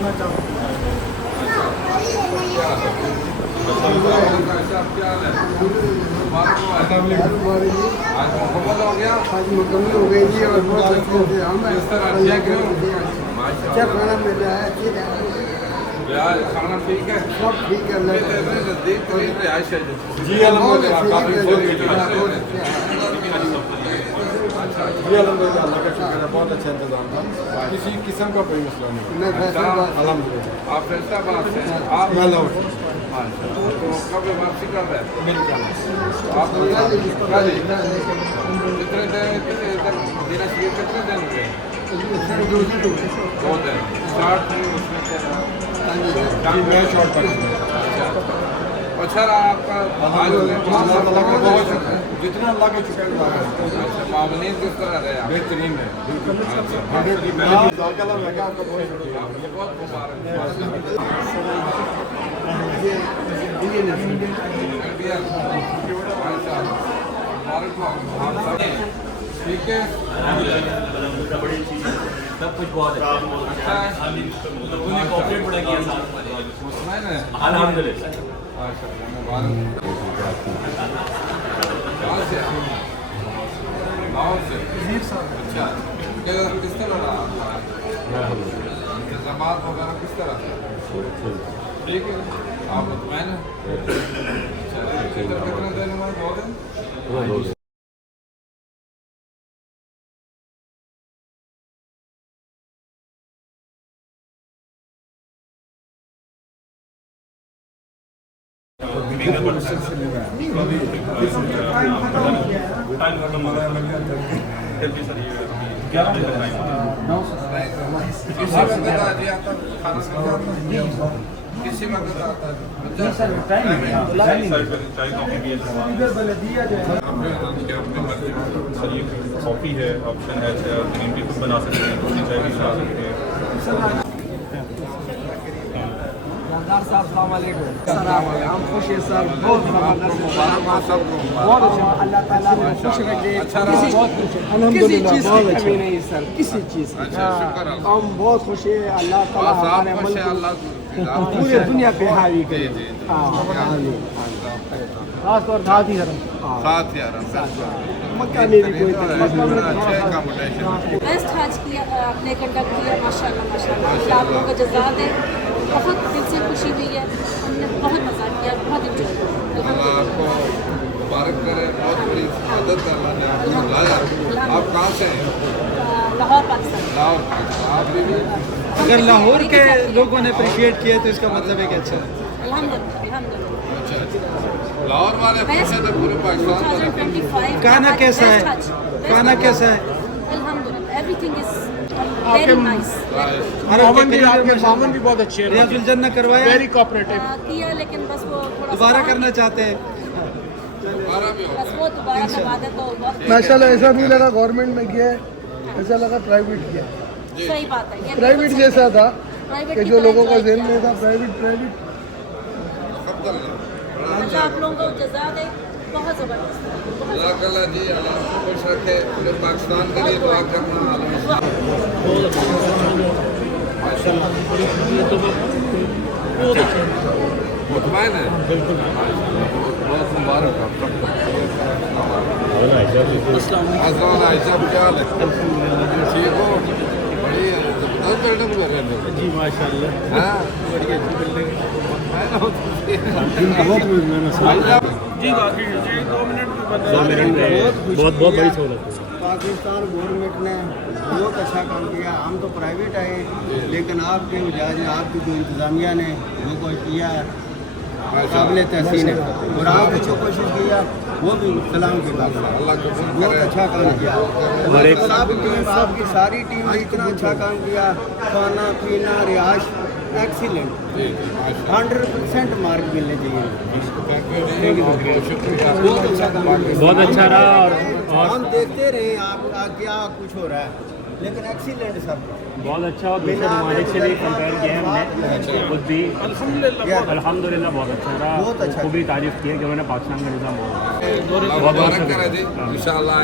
آنا چاہوں گا. مکمل ہو گیا. آج مکمل ہو گئی جی اور بہت اچھے سے ہم اچھا کھانا مل رہا ہے. کھانا ٹھیک ہے. سب ٹھیک ہے. نزدیک رہائش ہے. جی الحمدللہ کافی جی الحمدللہ اللہ کا شکر ہے. بہت اچھا انتظام تھا. کسی قسم کا کوئی مسئلہ نہیں. الحمدللہ. آپ فیصلہ آباد سے آپ میں لاہور سے. تو کب واپسی کر رہے ہیں؟ بالکل. آپ کتنے دینا شریف کتنے دن ہوئے؟ 2 دن. اسٹارٹ جی میں شارٹ تک. اچھا رہا آپ کا. اللہ تعالیٰ کا بہت شکر ہے. جتنا اللہ کا شکر ہے. معاونین کس طرح رہے آپ؟ بہترین ہے. آپ کا بہت شکریہ. بہت مبارک. ٹھیک ہے. بڑی چیز ہے. سب کچھ بہت اچھا ہے. لوگوں نے کوپریٹ بڑا کیا ساتھ. الحمدللہ. اچھا کس طرح رہا انتظامات وغیرہ کس طرح سے؟ ٹھیک ہے. آپ مطمئن ہیں؟ کتنے دن میں 2 دن. کسی وقت آتا ہے سر. یہ کافی ہے آپشن ہے. گرین ٹی خود بنا سکتے ہیں. روٹی چائے بھی بنا سکتے ہیں. صاحب السلام علیکم. ہم خوش ہیں سر. بہت اچھا. اللہ تعالیٰ کو خوش رکھے. کسی چیز کی کمی نہیں سر. کسی چیز کی. ہم بہت خوش ہیں. اللہ تعالیٰ ہمارے ملک پورے دنیا پہ حاوی کرے. خاص طور ساتھ ہی ساتھ ہی مکہ میں بھی کوئی بیسٹ حج کیا آپ نے کنڈکٹ کیا. ماشاء اللہ ماشاء اللہ. اللہ آپ لوگوں کا جزا دے. بہت دل سے خوشی ہوئی ہے. ہم نے بہت مزہ کیا. بہت انجوائے کیا. اللہ آپ کو مبارک کرے. بہت بڑی مدد اللہ نے آپ کو بلایا. آپ کہاں سے ہیں؟ لاہور پاکستان. لاہور. آپ بھی اگر لاہور کے لوگوں نے اپریشیٹ کیا تو اس کا مطلب ہے کہ اچھا ہے. الحمدللہ الحمدللہ. اچھا. لاہور والے خوش ہیں تو پورے پاکستان والے. 2025 کھانا کیسا ہے؟ کھانا کیسا ہے؟ الحمدللہ. Every thing is very nice. آپ کے معاون بھی بہت اچھے ہیں. ریاض الجنہ کروایا ویری کیا لیکن بس وہ تھوڑا دوبارہ کرنا چاہتے ہیں. بس وہ دوبارہ کروا دے تو بہت ماشاء اللہ. ایسا نہیں لگا گورنمنٹ میں کیا ہے. ایسا لگا پرائیویٹ کیا. صحیح بات ہے. پرائیویٹ جیسا تھا پرائیویٹ کہ کی جو طرح لوگوں کا enjoy ذہن کیا. میں تھا پرائیویٹ. اللہ آپ لوگوں کو جزا دے. بہت زبردست. اللہ تعالیٰ جی اللہ کو خوش رکھے. پورے پاکستان کے لیے دعا کرنا. مطمئن ہے. بہت مبارک. السلام علیکم. کیا حال ہے؟ ٹھیک ہو؟ بڑی زبردست بلڈنگ کر رہے ہیں. جی ماشاء اللہ. ہاں بڑی اچھی بلڈنگ. جی باقی 2 منٹ بہت بڑی سہولت ہے. پاکستان گورنمنٹ نے بہت اچھا کام کیا. ہم تو پرائیویٹ آئے لیکن آپ کے وجہ آپ کی جو انتظامیہ نے جو کچھ کیا قابل تحسین ہے. اور آپ نے جو کوشش کیا وہ بھی سلام کے بات. بہت اچھا کام کیا. آپ کی ساری ٹیم نے اتنا اچھا کام کیا. کھانا پینا رہائش ایکسیلنٹ. 100% مارک ملنے چاہیے. بہت اچھا کام. بہت اچھا رہا. اور ہم دیکھتے رہے آپ کیا کچھ ہو رہا ہے لیکن ایکسیلنٹ سب. بہت اچھا. اور دوسرے ممالک سے بھی کمپیئر کیا ہے ہم نے. خود بھی الحمدللہ بہت اچھا رہا. بہت اچھا. خوب بھی تعریف کی ہے کہ انہوں نے پاکستان کا نظام مبارک کرے جی. انشاءاللہ